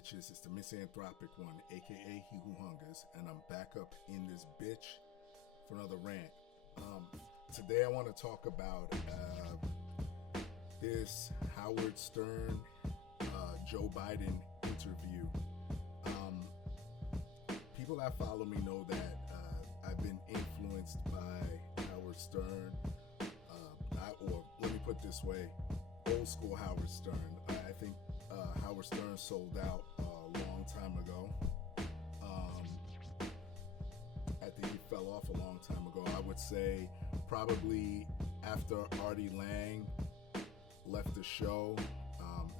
bitches? It's the misanthropic one, aka He Who Hungers, and I'm back up in this bitch for another rant. Today I want to talk about this Howard Stern, Joe Biden interview. People that follow me know that I've been influenced by Howard Stern, or let me put it this way, old school Howard Stern. I think Howard Stern sold out a long time ago. I think he fell off a long time ago. I would say probably after Artie Lang left the show,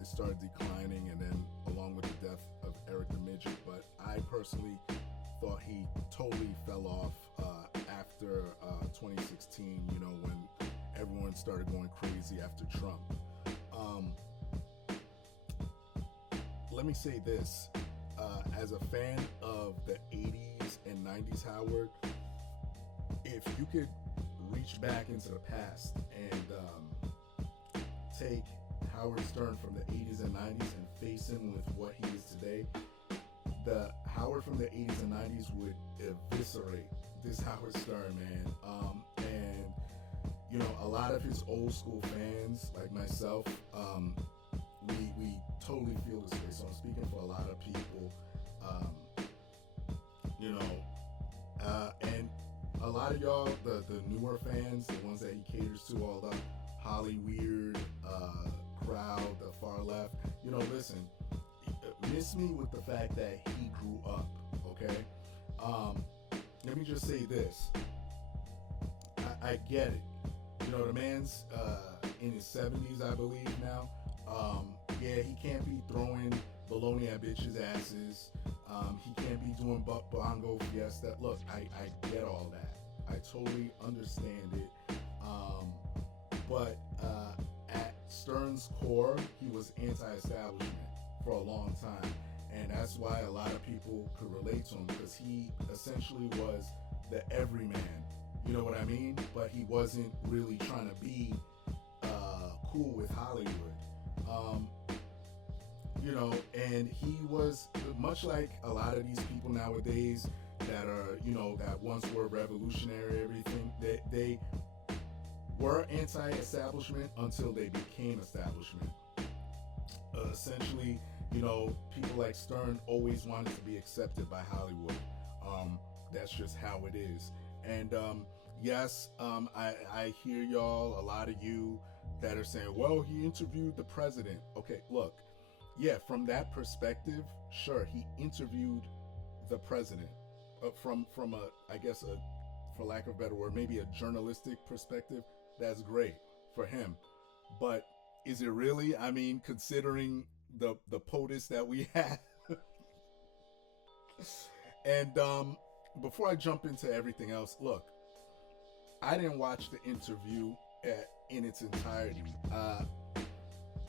it started declining, and then along with the death of Eric the Midget. But I personally thought he totally fell off after 2016, when everyone started going crazy after Trump. Let me say this, as a fan of the 80s and 90s Howard, if you could reach back into the past and take Howard Stern from the 80s and 90s and face him with what he is today, the Howard from the 80s and 90s would eviscerate this Howard Stern, man. And a lot of his old school fans, like myself, we totally feel this way. So I'm speaking for a lot of people, and a lot of y'all, the newer fans, the ones that he caters to, all the Holly Weird crowd, the far left, listen, miss me with the fact that he grew up, okay? Let me just say this. I get it. The man's in his 70s, I believe now. Yeah, he can't be throwing baloney at bitches' asses. He can't be doing bongo fiesta. Look, I get all that. I totally understand it. But at Stern's core, he was anti-establishment for a long time. And that's why a lot of people could relate to him, because he essentially was the everyman. You know what I mean? But he wasn't really trying to be cool with Hollywood. And he was much like a lot of these people nowadays that are, that once were revolutionary, everything, they were anti-establishment until they became establishment. Essentially, people like Stern always wanted to be accepted by Hollywood. That's just how it is. And yes, I hear y'all, a lot of you that are saying, well, he interviewed the president. Okay, look, yeah, from that perspective, sure, he interviewed the president from a, I guess, for lack of a better word, maybe a journalistic perspective. That's great for him. But is it really? I mean, considering the POTUS that we have. And before I jump into everything else, look, I didn't watch the interview in its entirety.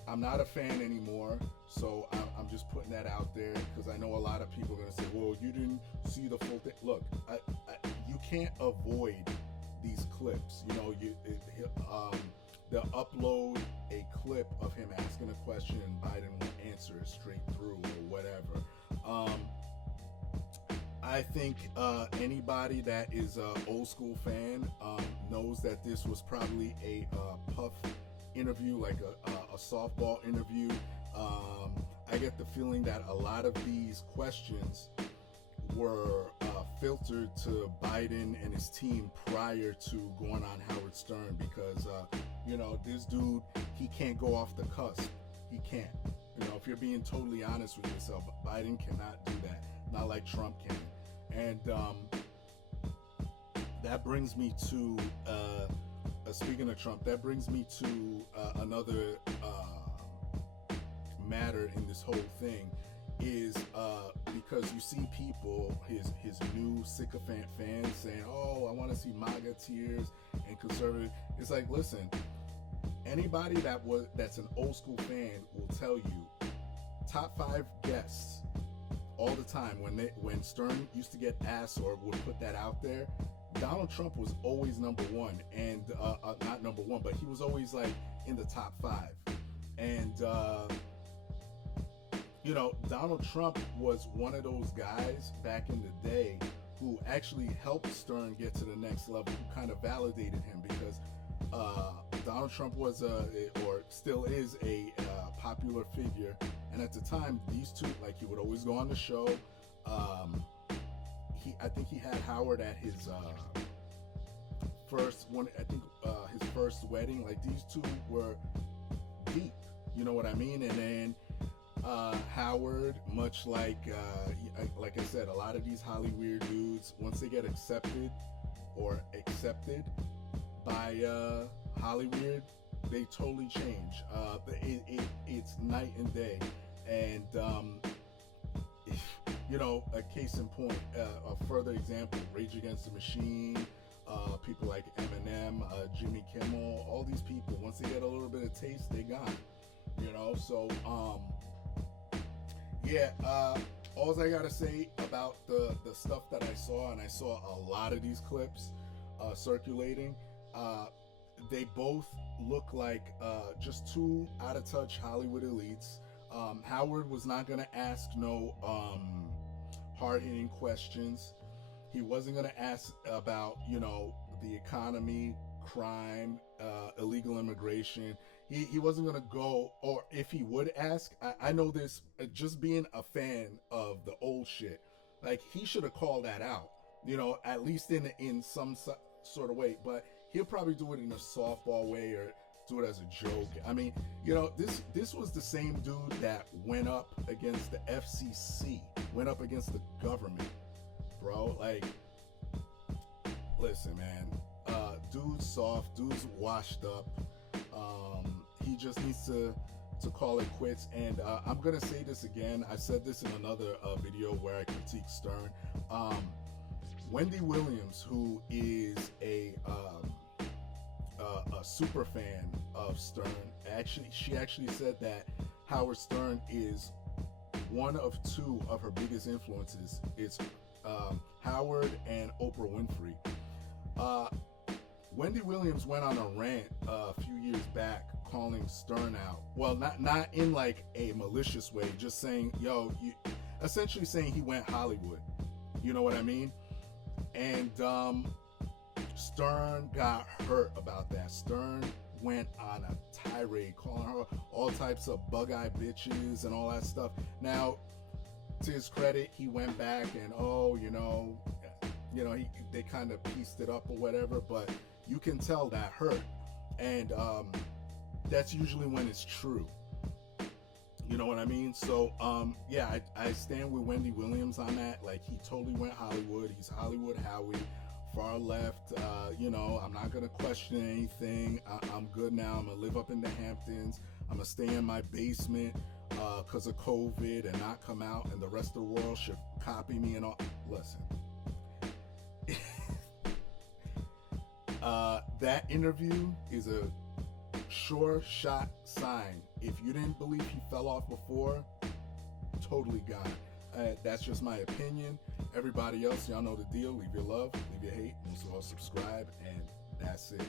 I'm not a fan anymore, so I'm just putting that out there, because I know a lot of people are going to say, well, you didn't see the full thing. Look, you can't avoid these clips. They'll upload a clip of him asking a question and Biden will answer it straight through or whatever. I think anybody that is an old school fan knows that this was probably a puff interview, like a softball interview. I get the feeling that a lot of these questions were filtered to Biden and his team prior to going on Howard Stern, because this dude, he can't go off the cusp. He can't. If you're being totally honest with yourself, Biden cannot do that. Not like Trump can. And that brings me to, speaking of Trump, that brings me to another matter in this whole thing, is because you see people, his new sycophant fans saying, oh, I want to see MAGA tears and conservative. It's like, listen, anybody that's an old school fan will tell you, top 5 guests all the time, when Stern used to get asked or would put that out there, Donald Trump was always number 1, and not number 1, but he was always like in the top 5. And Donald Trump was one of those guys back in the day who actually helped Stern get to the next level, who kind of validated him, because Donald Trump was or still is a popular figure, and at the time, these two, like, he would always go on the show. I think he had Howard at his first one. I think his first wedding. Like, these two were deep. You know what I mean? And then Howard, much like I said, a lot of these Hollywood dudes, once they get accepted by Hollywood, they totally change. It's night and day. And a case in point, a further example, Rage Against the Machine, people like Eminem, Jimmy Kimmel, all these people, once they get a little bit of taste, they gone. So all I gotta say about the stuff that I saw, and I saw a lot of these clips circulating, they both look like just two out of touch Hollywood elites. Howard was not gonna ask no hard-hitting questions. He wasn't gonna ask about the economy, crime, illegal immigration. He wasn't gonna go, or if he would ask, I know this, just being a fan of the old shit, like, he should have called that out, at least in some sort of way. But he'll probably do it in a softball way, or do it as a joke. I mean, this was the same dude that went up against the FCC, went up against the government, bro. Like, listen, man, dude's soft, dude's washed up. He just needs to call it quits. And I'm gonna say this again. I said this in another video where I critique Stern. Wendy Williams, who is a super fan of Stern, she actually said that Howard Stern is one of two of her biggest influences. It's Howard and Oprah Winfrey. Wendy Williams went on a rant a few years back calling Stern out. Well, not in like a malicious way, just saying, essentially saying he went Hollywood. You know what I mean? And Stern got hurt about that. Stern went on a tirade calling her all types of bug-eyed bitches and all that stuff. Now, to his credit, he went back and they kind of pieced it up or whatever, but you can tell that hurt. And that's usually when it's true. You know what I mean? So, I stand with Wendy Williams on that. Like, he totally went Hollywood. He's Hollywood Howie, far left. I'm not going to question anything. I'm good now. I'm going to live up in the Hamptons. I'm going to stay in my basement because of COVID and not come out, and the rest of the world should copy me and all. Listen. That interview is a sure shot sign. If you didn't believe he fell off before, totally gone. That's just my opinion. Everybody else, y'all know the deal. Leave your love, leave your hate, and so subscribe, and that's it.